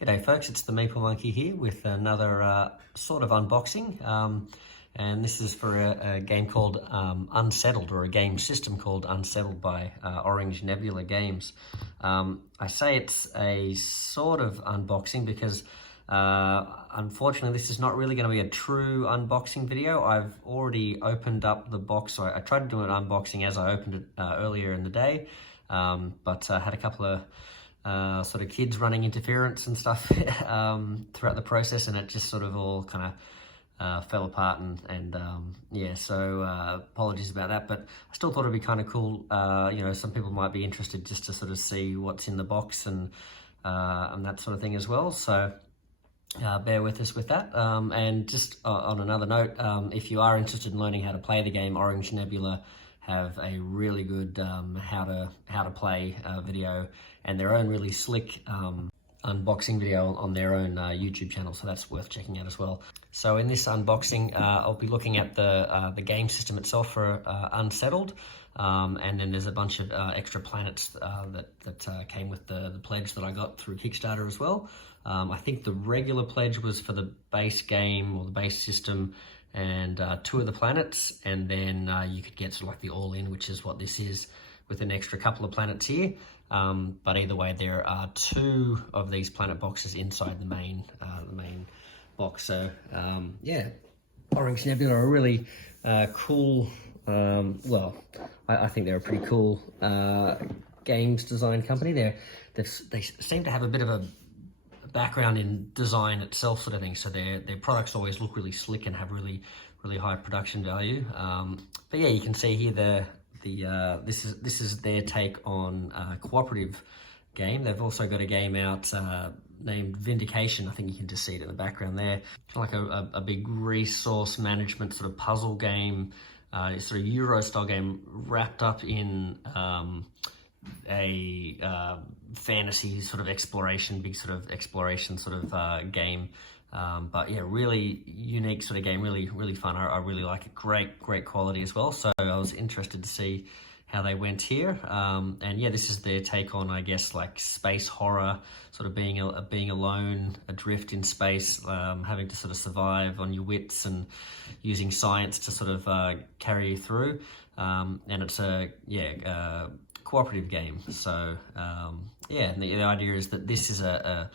G'day folks, it's the Maple Monkey here with another sort of unboxing, and this is for a game called Unsettled, or a game system called Unsettled by Orange Nebula Games. I say it's a sort of unboxing because unfortunately this is not really going to be a true unboxing video. I've already opened up the box, so I tried to do an unboxing as I opened it earlier in the day, but I had a couple of sort of kids running interference and stuff throughout the process, and it just sort of all kind of fell apart, and yeah, so apologies about that, but I still thought it'd be kind of cool. You know, some people might be interested just to sort of see what's in the box and that sort of thing as well, so bear with us with that. And just on another note, if you are interested in learning how to play the game, Orange Nebula have a really good how to play video, and their own really slick unboxing video on their own YouTube channel, so that's worth checking out as well. So in this unboxing, I'll be looking at the game system itself for Unsettled, and then there's a bunch of extra planets that came with the pledge that I got through Kickstarter as well. I think the regular pledge was for the base game or the base system and 2 of the planets, and then you could get sort of like the all-in, which is what this is, with an extra couple of planets here. But either way, there are 2 of these planet boxes inside the main box. So yeah, Orange Nebula are a really cool, well, I think they're a pretty cool games design company. They seem to have a bit of a background in design itself, sort of thing, so their products always look really slick and have really high production value. But yeah, you can see here this is their take on a cooperative game. They've also got a game out named Vindication. I think you can just see it in the background there. Kind of like a big resource management sort of puzzle game, sort of Euro style game wrapped up in a fantasy sort of exploration, big sort of exploration sort of game. But yeah, really unique sort of game, really fun. I really like it. Great quality as well. So I was interested to see how they went here. And yeah, this is their take on, I guess, like space horror, sort of being alone, adrift in space, having to sort of survive on your wits and using science to sort of carry you through. And it's a cooperative game. So yeah, and the idea is that this is a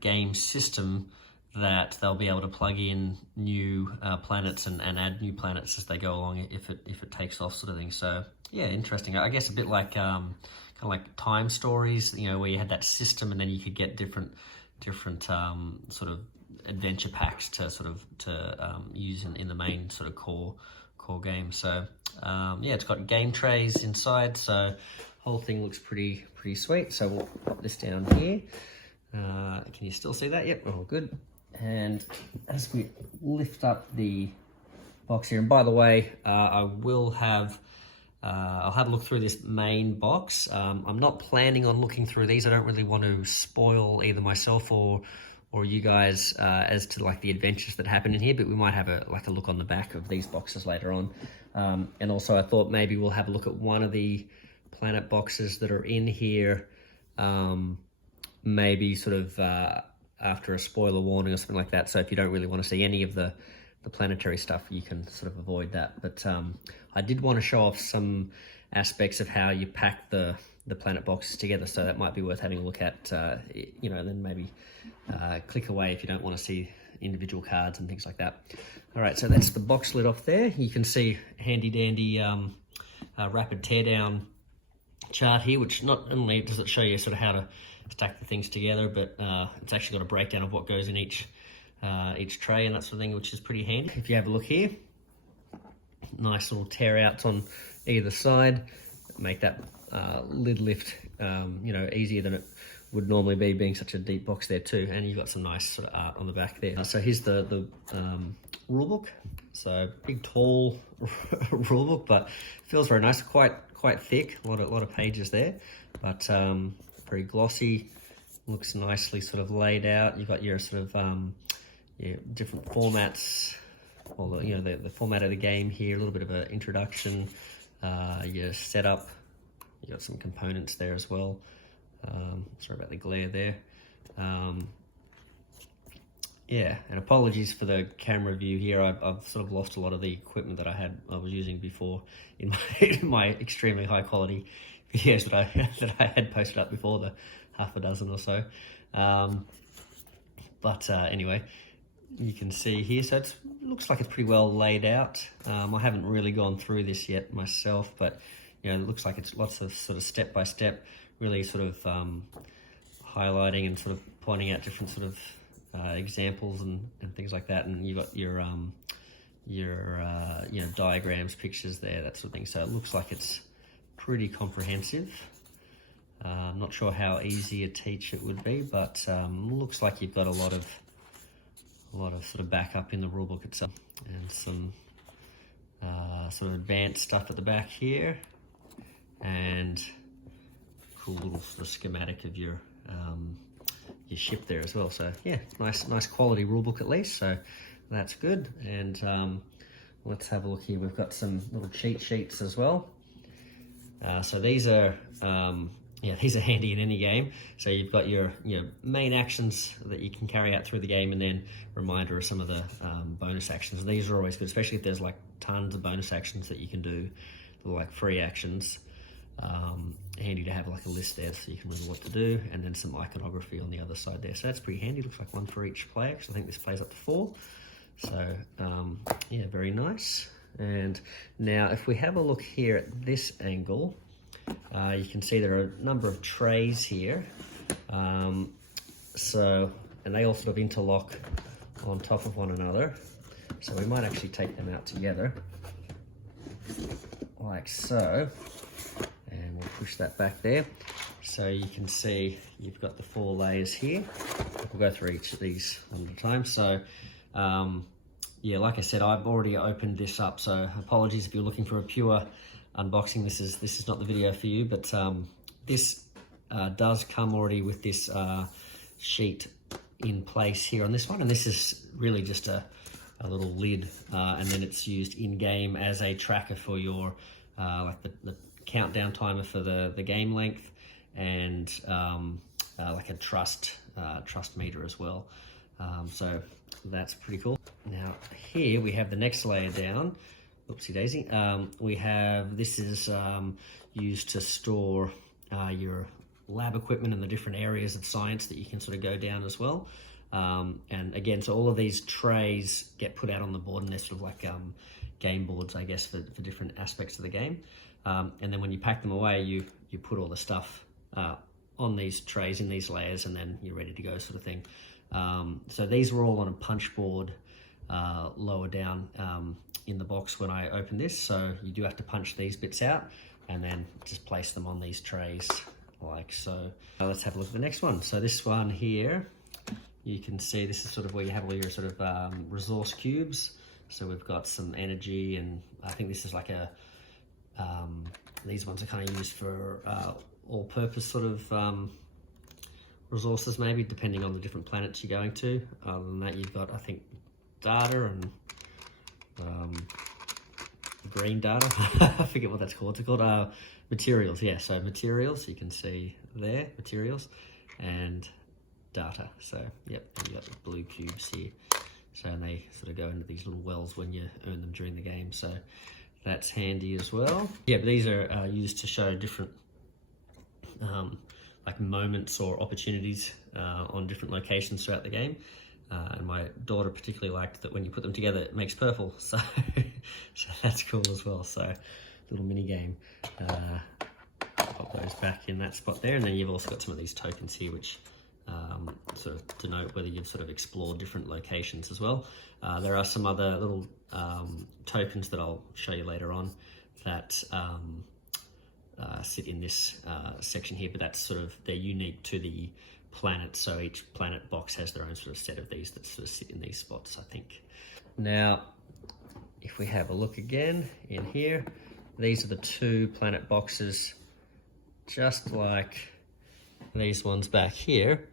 game system that they'll be able to plug in new planets and add new planets as they go along if it takes off, sort of thing. So yeah, interesting. I guess a bit like kind of like Time Stories, you know, where you had that system and then you could get different sort of adventure packs to sort of use in the main sort of core game. So yeah, it's got game trays inside, so whole thing looks pretty sweet. So we'll pop this down here. Can you still see that? Yep, all good. And as we lift up the box here, and by the way, I will have I'll have a look through this main box. I'm not planning on looking through these. I don't really want to spoil either myself or you guys as to like the adventures that happen in here, but we might have a look on the back of these boxes later on. And also I thought maybe we'll have a look at one of the planet boxes that are in here, maybe sort of after a spoiler warning or something like that. So if you don't really want to see any of the planetary stuff, you can sort of avoid that. But I did want to show off some aspects of how you pack the planet boxes together, so that might be worth having a look at, you know, and then maybe click away if you don't want to see individual cards and things like that. All right, so that's the box lid off there. You can see handy dandy rapid teardown chart here, which not only does it show you sort of how to stack the things together, but it's actually got a breakdown of what goes in each tray and that sort of thing, which is pretty handy. If you have a look here, nice little tear outs on either side, make that lid lift you know, easier than it would normally be, being such a deep box there too. And you've got some nice sort of art on the back there. So here's the rule book. So big tall rule book, but feels very nice, quite thick, a lot of pages there, but very glossy, looks nicely sort of laid out. You've got your sort of different formats, or the format of the game here, a little bit of an introduction, your setup. You got some components there as well. Sorry about the glare there. Yeah, and apologies for the camera view here. I've sort of lost a lot of the equipment that I was using before in my, in my extremely high quality videos that I had posted up before, the half a dozen or so. Anyway, you can see here, so it looks like it's pretty well laid out. I haven't really gone through this yet myself, but you know, it looks like it's lots of sort of step by step, really sort of highlighting and sort of pointing out different sort of examples and things like that. And you've got your you know, diagrams, pictures there, that sort of thing. So it looks like it's pretty comprehensive. I'm not sure how easy a teach it would be, but looks like you've got a lot of sort of backup in the rulebook itself, and some sort of advanced stuff at the back here, and cool little sort of schematic of your ship there as well. So yeah, nice quality rulebook at least, so that's good. And let's have a look here. We've got some little cheat sheets as well. So these are these are handy in any game. So you've got your main actions that you can carry out through the game, and then reminder of some of the bonus actions. And these are always good, especially if there's like tons of bonus actions that you can do, like free actions. Handy to have like a list there so you can remember what to do, and then some iconography on the other side there. So that's pretty handy. Looks like one for each player, because I think this plays up to 4. So yeah, very nice. And now if we have a look here at this angle, you can see there are a number of trays here. And they all sort of interlock on top of one another. So we might actually take them out together, like so. And we'll push that back there. So you can see you've got the 4 layers here. We'll go through each of these one at a time. So yeah, like I said, I've already opened this up, so apologies if you're looking for a pure unboxing. This is not the video for you, but this does come already with this sheet in place here on this one, and this is really just a little lid, and then it's used in game as a tracker for your like the countdown timer for the game length, and like a trust meter as well. So that's pretty cool. Now here we have the next layer down. Oopsie daisy. This is used to store your lab equipment and the different areas of science that you can sort of go down as well. And again, so all of these trays get put out on the board, and they're sort of like game boards, I guess, for different aspects of the game. And then when you pack them away, you put all the stuff on these trays in these layers, and then you're ready to go, sort of thing. So these were all on a punch board lower down in the box when I opened this, so you do have to punch these bits out and then just place them on these trays like so. Let's have a look at the next one. So this one here, you can see this is sort of where you have all your sort of resource cubes. So we've got some energy, and I think this is like a these ones are kind of used for all-purpose sort of resources, maybe, depending on the different planets you're going to. Other than that, you've got, I think, data and green data. I forget what that's called. It's called materials. Yeah, so materials, you can see there, materials, and data. So, yep, and you've got the blue cubes here. So, and they sort of go into these little wells when you earn them during the game. So that's handy as well. Yeah, but these are used to show different like moments or opportunities on different locations throughout the game. And my daughter particularly liked that when you put them together, it makes purple. So, so that's cool as well. So little mini game. Pop those back in that spot there. And then you've also got some of these tokens here, which sort of denote whether you've sort of explored different locations as well. There are some other little tokens that I'll show you later on that sit in this section here, but that's sort of, they're unique to the planet, so each planet box has their own sort of set of these that sort of sit in these spots, I think. Now, if we have a look again in here, these are the 2 planet boxes, just like these ones back here,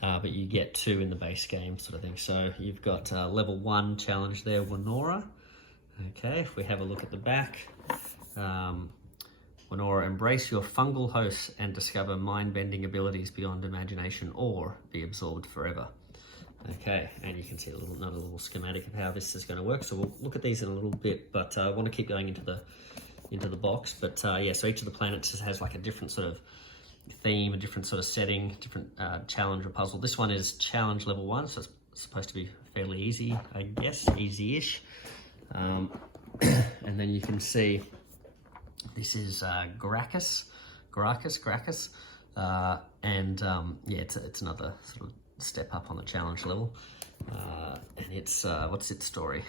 but you get 2 in the base game, sort of thing. So you've got level 1 challenge there, Winora. Okay, if we have a look at the back, Winora, embrace your fungal hosts and discover mind-bending abilities beyond imagination, or be absorbed forever. Okay, and you can see another little schematic of how this is going to work. So we'll look at these in a little bit, but I want to keep going into the box. But yeah, so each of the planets just has like a different sort of theme, a different sort of setting, different challenge or puzzle. This one is challenge level 1, so it's supposed to be fairly easy, I guess, easy-ish. And then you can see this is Gracchus, and yeah, it's another sort of step up on the challenge level, and it's what's its story?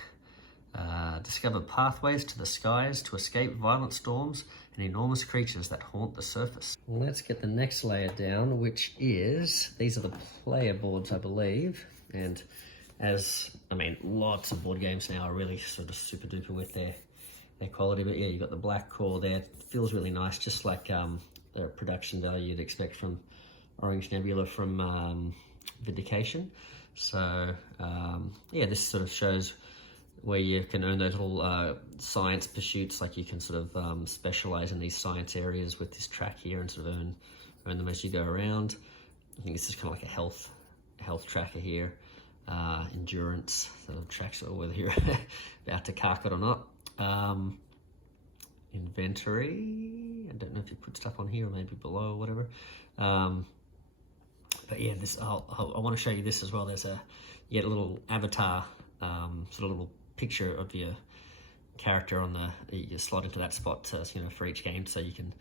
Discover pathways to the skies to escape violent storms and enormous creatures that haunt the surface. Well, let's get the next layer down, which is, these are the player boards, I believe, and lots of board games now are really sort of super duper with their quality, but yeah, you've got the black core there. It feels really nice, just like the production value you'd expect from Orange Nebula from Vindication. So yeah, this sort of shows where you can earn those little science pursuits, like you can sort of specialize in these science areas with this track here and sort of earn them as you go around. I think this is kind of like a health tracker here, endurance sort of tracks whether you're about to cark it or not. Inventory, I don't know if you put stuff on here or maybe below or whatever. But yeah, this I want to show you this as well. There's you get a little avatar, sort of little picture of your character on you slot into that spot to, for each game, so you can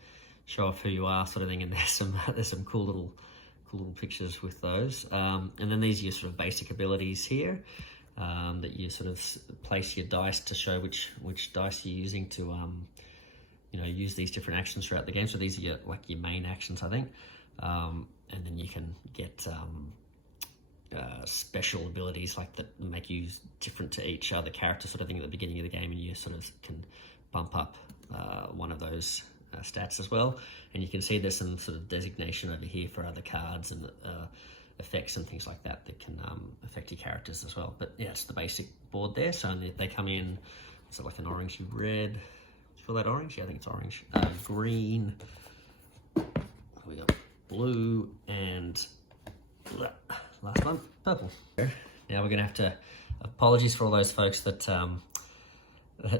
show off who you are, sort of thing. And there's some cool little pictures with those. And then these are your sort of basic abilities here, that you sort of place your dice to show which dice you're using to use these different actions throughout the game. So these are your main actions, I think. And then you can get special abilities that make you different to each other character, sort of thing, at the beginning of the game, and you sort of can bump up one of those stats as well. And you can see there's some sort of designation over here for other cards and effects and things like that can affect your characters as well. But yeah, it's the basic board there. So they come in sort of like an orangey red. Do you feel that orange? Yeah, I think it's orange. Green. We got blue, and last one, purple. Now we're gonna have to, apologies for all those folks that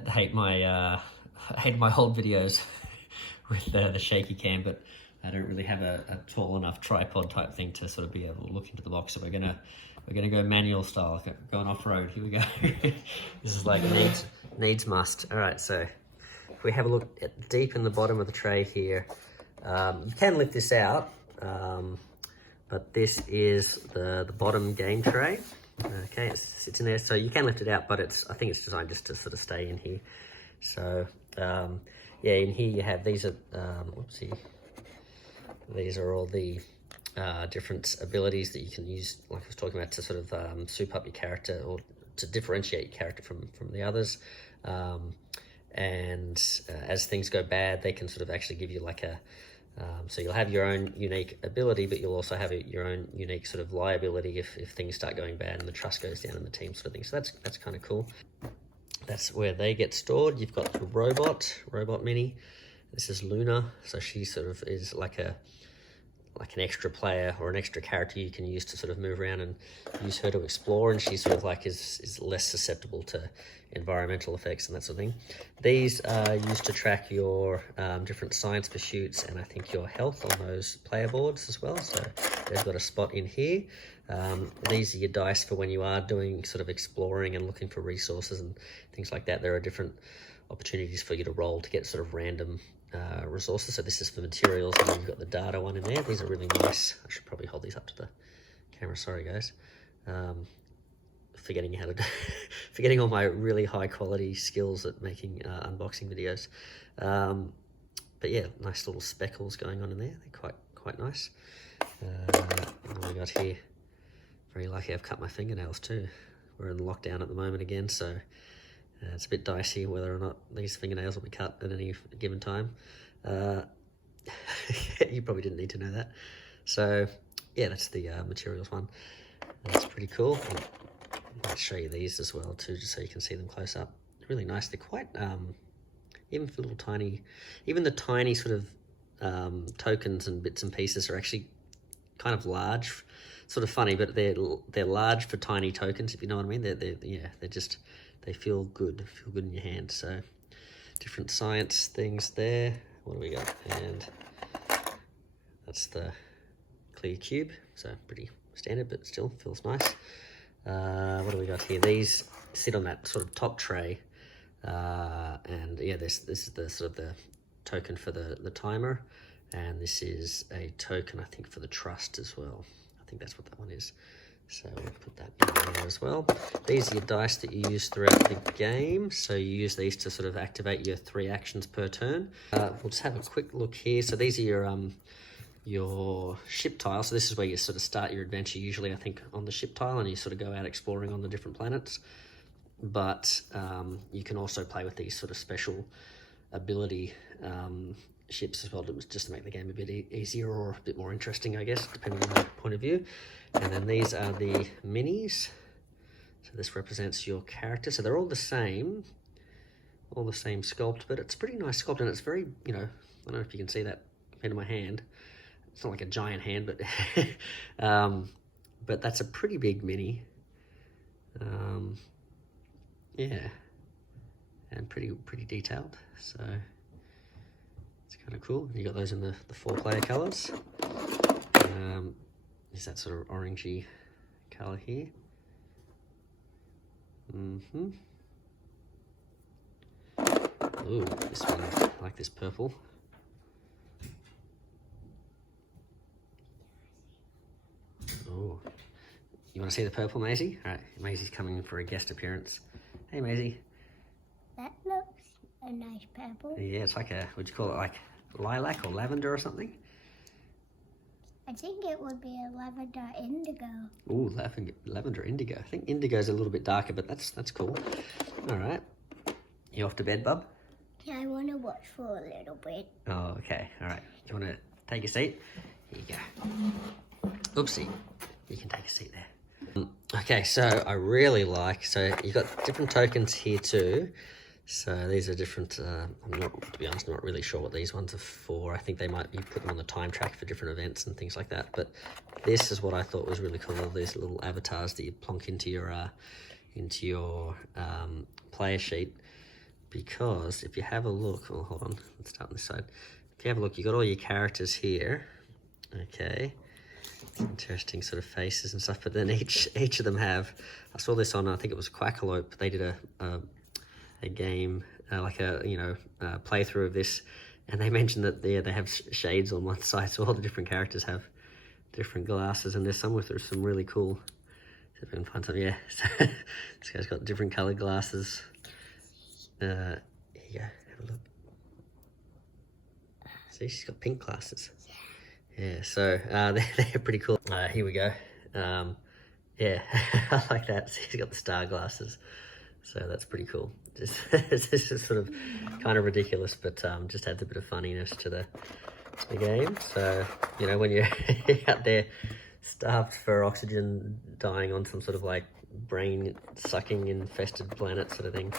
hate my old videos with the shaky cam, but I don't really have a tall enough tripod type thing to sort of be able to look into the box. So we're gonna go manual style, going off road. Here we go. This is like needs must. All right, so if we have a look at deep in the bottom of the tray here, you can lift this out, but this is the bottom game tray. Okay, it sits in there, so you can lift it out, but I think it's designed just to sort of stay in here. So yeah, in here you have these are these are all the different abilities that you can use, like I was talking about, to sort of soup up your character or to differentiate your character from the others. And as things go bad, they can sort of actually give you like so you'll have your own unique ability, but you'll also have your own unique sort of liability if things start going bad and the trust goes down in the team, sort of thing. So that's kind of cool. That's where they get stored. You've got the robot mini. This is Luna, so she sort of is like an extra player or an extra character you can use to sort of move around and use her to explore, and she sort of is less susceptible to environmental effects and that sort of thing. These are used to track your different science pursuits and I think your health on those player boards as well, so they've got a spot in here. These are your dice for when you are doing sort of exploring and looking for resources and things like that. There are different opportunities for you to roll to get sort of random resources. So this is for materials, and then you've got the data one in there. These are really nice. I should probably hold these up to the camera. Sorry guys. Forgetting all my really high quality skills at making unboxing videos. But yeah, nice little speckles going on in there. They're quite nice. What we got here? Very lucky I've cut my fingernails too. We're in lockdown at the moment again, so it's a bit dicey whether or not these fingernails will be cut at any given time. You probably didn't need to know that. So yeah, that's the materials one. That's pretty cool. I'll show you these as well too, just so you can see them close up. Really nice. They're quite even for little tiny, even the tiny sort of tokens and bits and pieces are actually kind of large. Sort of funny, but they're large for tiny tokens, if you know what I mean. They feel good in your hand. So different science things there. What do we got? And that's the clear cube. So pretty standard, but still feels nice. What do we got here? These sit on that sort of top tray, and yeah, this is the sort of the token for the timer, and this is a token I think for the trust as well. I think that's what that one is. So we'll put that in there as well. These are your dice that you use throughout the game. So you use these to sort of activate your 3 actions per turn. We'll just have a quick look here. So these are your ship tile. So this is where you sort of start your adventure, usually I think on the ship tile, and you sort of go out exploring on the different planets. But you can also play with these sort of special ability ships as well, just to make the game a bit easier or a bit more interesting, I guess, depending on your point of view. And then these are the minis. So this represents your character. So they're all the same sculpt, but it's pretty nice sculpt, and it's very, I don't know if you can see that compared to my hand. It's not like a giant hand, but that's a pretty big mini. Yeah, and pretty detailed. So it's kind of cool. You got those in the 4-player colors. Is that sort of orangey color here? Ooh, this one, I like this purple. Oh, you want to see the purple, Maisie? All right, Maisie's coming in for a guest appearance. Hey, Maisie. That looks a nice purple. Yeah, it's like would you call it like lilac or lavender or something? I think it would be a lavender indigo. Ooh, lavender indigo. I think indigo's a little bit darker, but that's cool. All right. You off to bed, bub? Yeah, I want to watch for a little bit. Oh, okay. All right. Do you want to take a seat? Here you go. Oopsie. You can take a seat there. Okay, so I really like, so you've got different tokens here too. So these are different, I'm not, to be honest, not really sure what these ones are for. I think they might be put them on the time track for different events and things like that. But this is what I thought was really cool, these little avatars that you plonk into your player sheet. Because if you have a look, oh, hold on, let's start on this side. If you have a look, you've got all your characters here, okay? Interesting sort of faces and stuff, but then each of them have, I saw this on, I think it was Quackalope, they did a game, like a playthrough of this, and they mentioned that they have shades on one side, so all the different characters have different glasses, and there's some with some really cool, see if I can find some, yeah, so this guy's got different coloured glasses. Here you go, have a look. See, she's got pink glasses. Yeah, so they're pretty cool. Here we go. Yeah, I like that. So he's got the star glasses. So that's pretty cool. This is sort of kind of ridiculous, but just adds a bit of funniness to the game. So, when you're out there starved for oxygen, dying on some sort of like brain-sucking infested planet sort of thing,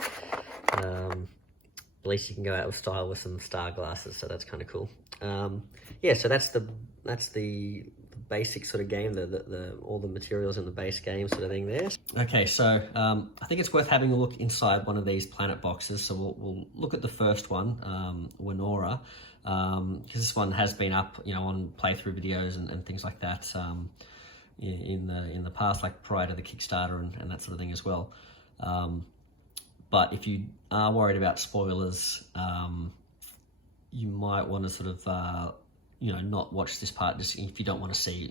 at least you can go out with style with some star glasses, so that's kind of cool. Yeah, so that's the basic sort of game, all the materials in the base game sort of thing there. Okay, so I think it's worth having a look inside one of these planet boxes. So we'll look at the first one, Winora, because this one has been up, on playthrough videos and things like that in the past, like prior to the Kickstarter and that sort of thing as well. But if you are worried about spoilers, you might want to sort of, not watch this part, just if you don't want to see,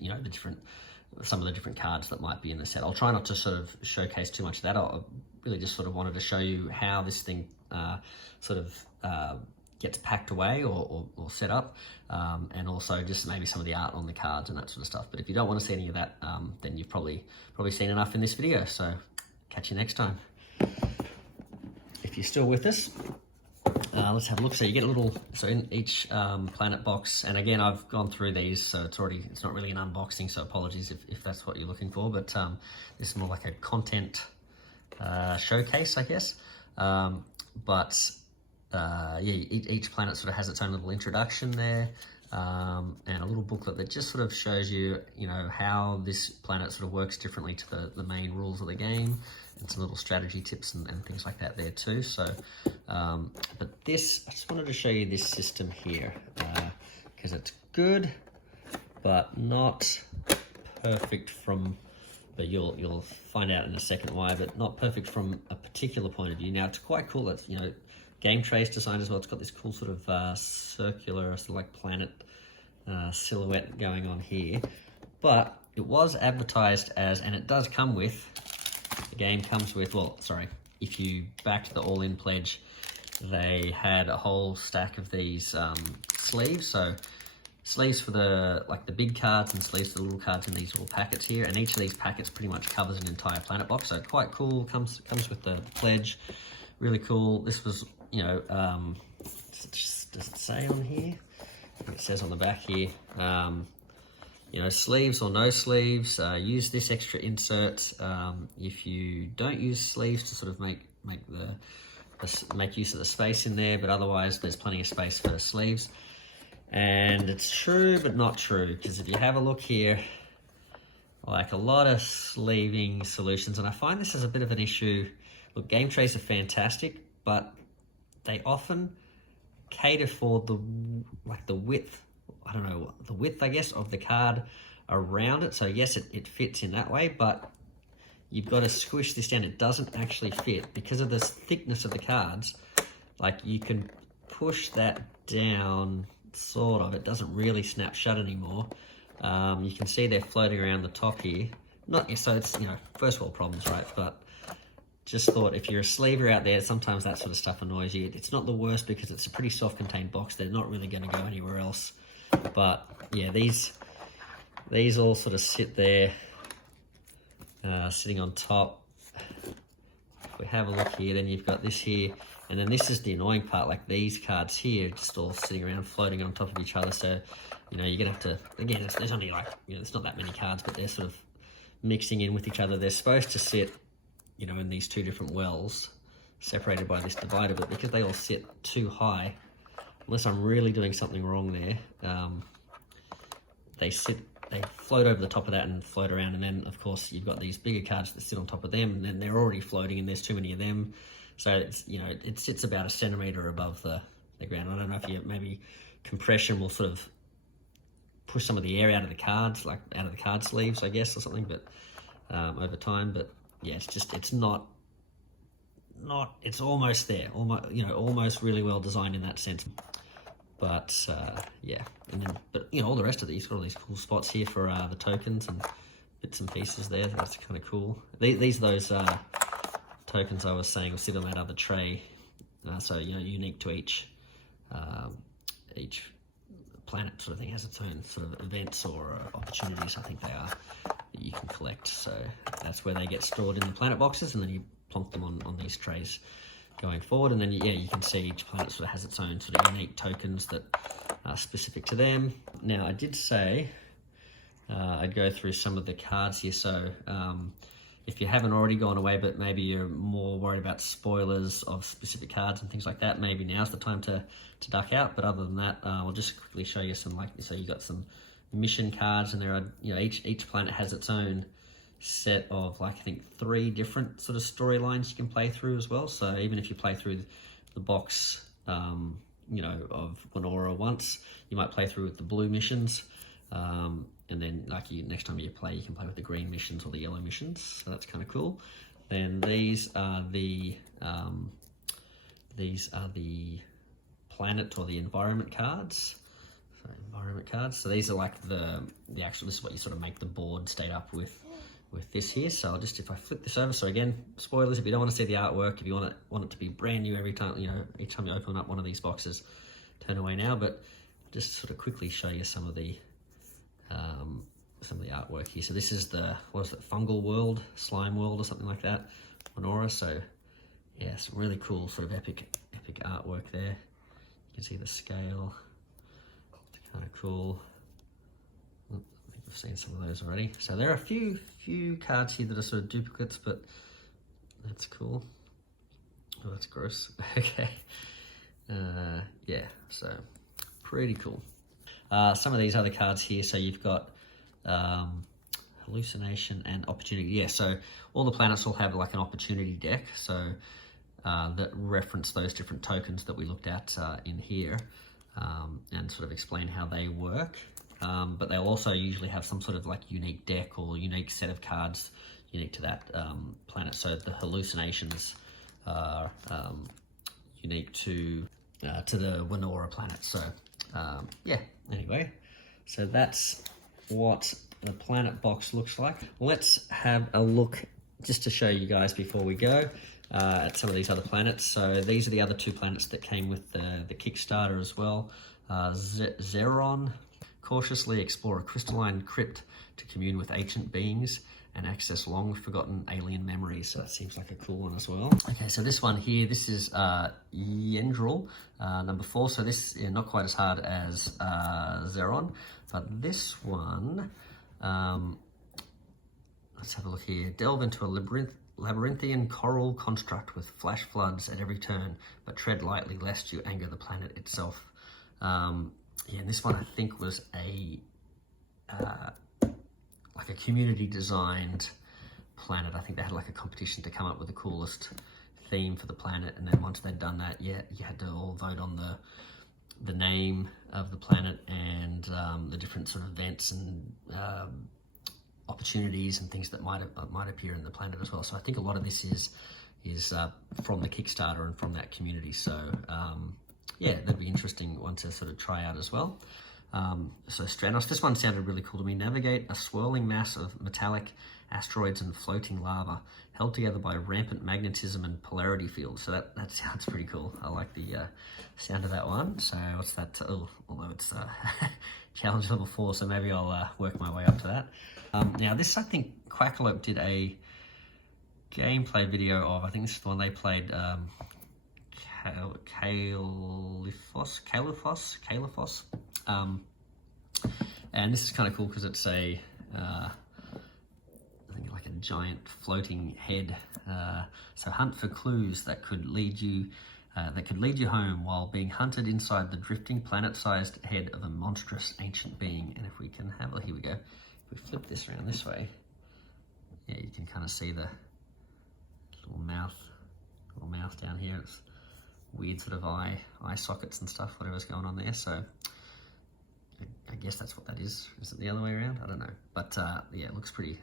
some of the different cards that might be in the set. I'll try not to sort of showcase too much of that. I really just sort of wanted to show you how this thing gets packed away or set up, and also just maybe some of the art on the cards and that sort of stuff. But if you don't want to see any of that, then you've probably seen enough in this video. So catch you next time. If you're still with us, let's have a look. So you get a little, so in each planet box, and again, I've gone through these, so it's not really an unboxing, so apologies if that's what you're looking for, but this is more like a content showcase, I guess. But each planet sort of has its own little introduction there, and a little booklet that just sort of shows you, how this planet sort of works differently to the main rules of the game, and some little strategy tips and things like that there too. So, but I just wanted to show you this system here, because it's good, but not perfect but you'll find out in a second why, but not perfect from a particular point of view. Now, it's quite cool. It's, game trace design as well. It's got this cool sort of circular, sort of like planet silhouette going on here. But it was advertised as, and it does come with, the game comes with, if you backed the all-in pledge, they had a whole stack of these sleeves. So sleeves for the big cards and sleeves for the little cards in these little packets here, and each of these packets pretty much covers an entire planet box, so quite cool. Comes with the pledge, really cool. This was, does it say on here? It says on the back here, sleeves or no sleeves, use this extra insert if you don't use sleeves to sort of make use of the space in there, but otherwise there's plenty of space for sleeves. And it's true but not true, because if you have a look here, like a lot of sleeving solutions, and I find this is a bit of an issue. Look, game trays are fantastic, but they often cater for the width, I guess, of the card around it. So yes, it fits in that way, but you've got to squish this down. It doesn't actually fit because of the thickness of the cards. Like, you can push that down, sort of. It doesn't really snap shut anymore. You can see they're floating around the top here. So it's, first world problems, right? But just thought, if you're a sleever out there, sometimes that sort of stuff annoys you. It's not the worst because it's a pretty self-contained box. They're not really going to go anywhere else. But yeah, these all sort of sit there, sitting on top. If we have a look here, then you've got this here, and then this is the annoying part. Like, these cards here, just all sitting around, floating on top of each other. So, you're gonna have to, again, there's only it's not that many cards, but they're sort of mixing in with each other. They're supposed to sit, in these two different wells, separated by this divider, but because they all sit too high, unless I'm really doing something wrong there, they float over the top of that and float around, and then of course you've got these bigger cards that sit on top of them, and then they're already floating and there's too many of them. So it's, it sits about a centimetre above the ground. I don't know if maybe compression will sort of push some of the air out of the cards, like out of the card sleeves, I guess, or something, but over time. But yeah, it's not, it's almost there, almost really well designed in that sense. But yeah, and then all the rest of these got all these cool spots here for the tokens and bits and pieces there. That's kind of cool. These are those tokens I was saying will sit on that other tray. So unique to each planet sort of thing, has its own sort of events or opportunities, I think they are, that you can collect. So that's where they get stored in the planet boxes, and then you plonk them on these trays going forward. And then you can see each planet sort of has its own sort of unique tokens that are specific to them. Now, I did say I'd go through some of the cards here. So if you haven't already gone away, but maybe you're more worried about spoilers of specific cards and things like that, maybe now's the time to duck out. But other than that, I'll just quickly show you some, so you got some mission cards, and there are, each planet has its own set of, I think 3 different sort of storylines you can play through as well. So even if you play through the box, of Winora once, you might play through with the blue missions, and then next time you play, you can play with the green missions or the yellow missions. So that's kind of cool. Then these are the planet or the environment cards. So these are like the actual, this is what you sort of make the board state up with this here. So if I flip this over, so again, spoilers, if you don't want to see the artwork, if you want it to be brand new every time, each time you open up one of these boxes, turn away now. But just sort of quickly show you some of the artwork here. So this is fungal world, slime world, or something like that, Winora. So yeah, some really cool sort of epic artwork there. You can see the scale. It's kind of cool. I think we've seen some of those already. So there are a few cards here that are sort of duplicates, but that's cool. Oh, that's gross. Okay. Yeah, so pretty cool. Some of these other cards here, so you've got hallucination and opportunity. Yeah, so all the planets will have like an opportunity deck, so that reference those different tokens that we looked at in here, and sort of explain how they work. But they'll also usually have some sort of like unique deck or unique set of cards unique to that planet. So the hallucinations are unique to the Winora planet. So yeah, anyway, so that's what the planet box looks like. Let's have a look, just to show you guys before we go, at some of these other planets. So these are the other two planets that came with the Kickstarter as well. Zeron, cautiously explore a crystalline crypt to commune with ancient beings and access long-forgotten alien memories. So that seems like a cool one as well. Okay, so this one here, this is Yendril, number 4. So this is not quite as hard as Zeron, but this one, let's have a look here. Delve into a labyrinthian coral construct with flash floods at every turn, but tread lightly lest you anger the planet itself. Yeah, and this one I think was like a community designed planet. I think they had like a competition to come up with the coolest theme for the planet, and then once they'd done that, yeah, you had to all vote on the name of the planet and the different sort of events and opportunities and things that might appear in the planet as well. So I think a lot of this is from the Kickstarter and from that community. So yeah, that'd be interesting one to sort of try out as well. So Stranos, this one sounded really cool to me. Navigate a swirling mass of metallic asteroids and floating lava held together by rampant magnetism and polarity fields. So that sounds pretty cool. I like the sound of that one. So what's that? Oh, although it's challenge level 4, so maybe I'll work my way up to that. Now this, I think Quackalope did a gameplay video of. I think this is the one they played. Kalifos. And this is kind of cool because it's I think like a giant floating head. So hunt for clues that could lead you home while being hunted inside the drifting planet-sized head of a monstrous ancient being. And if we can have, oh, here we go. If we flip this around this way, yeah, you can kind of see the little mouth down here. It's weird sort of eye sockets and stuff, whatever's going on there. So I guess that's what that is. Is it the other way around? I don't know. But yeah, it looks pretty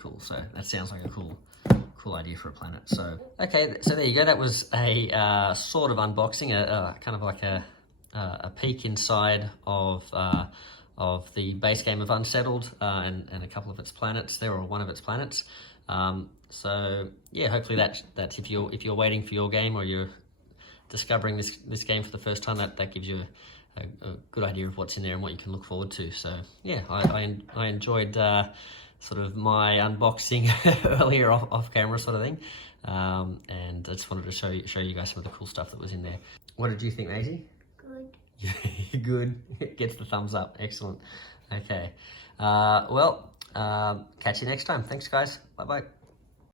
cool. So that sounds like a cool idea for a planet. So okay, so there you go. That was a sort of unboxing, a kind of like a peek inside of the base game of Unsettled and a couple of its planets there, or one of its planets. So yeah, hopefully that if you're waiting for your game, or you're discovering this game for the first time, that gives you a good idea of what's in there and what you can look forward to. So yeah, I enjoyed sort of my unboxing earlier off camera sort of thing, and I just wanted to show you guys some of the cool stuff that was in there. What did you think, Maisie? Good. Good. Gets the thumbs up. Excellent. Okay. Well, catch you next time. Thanks, guys. Bye bye.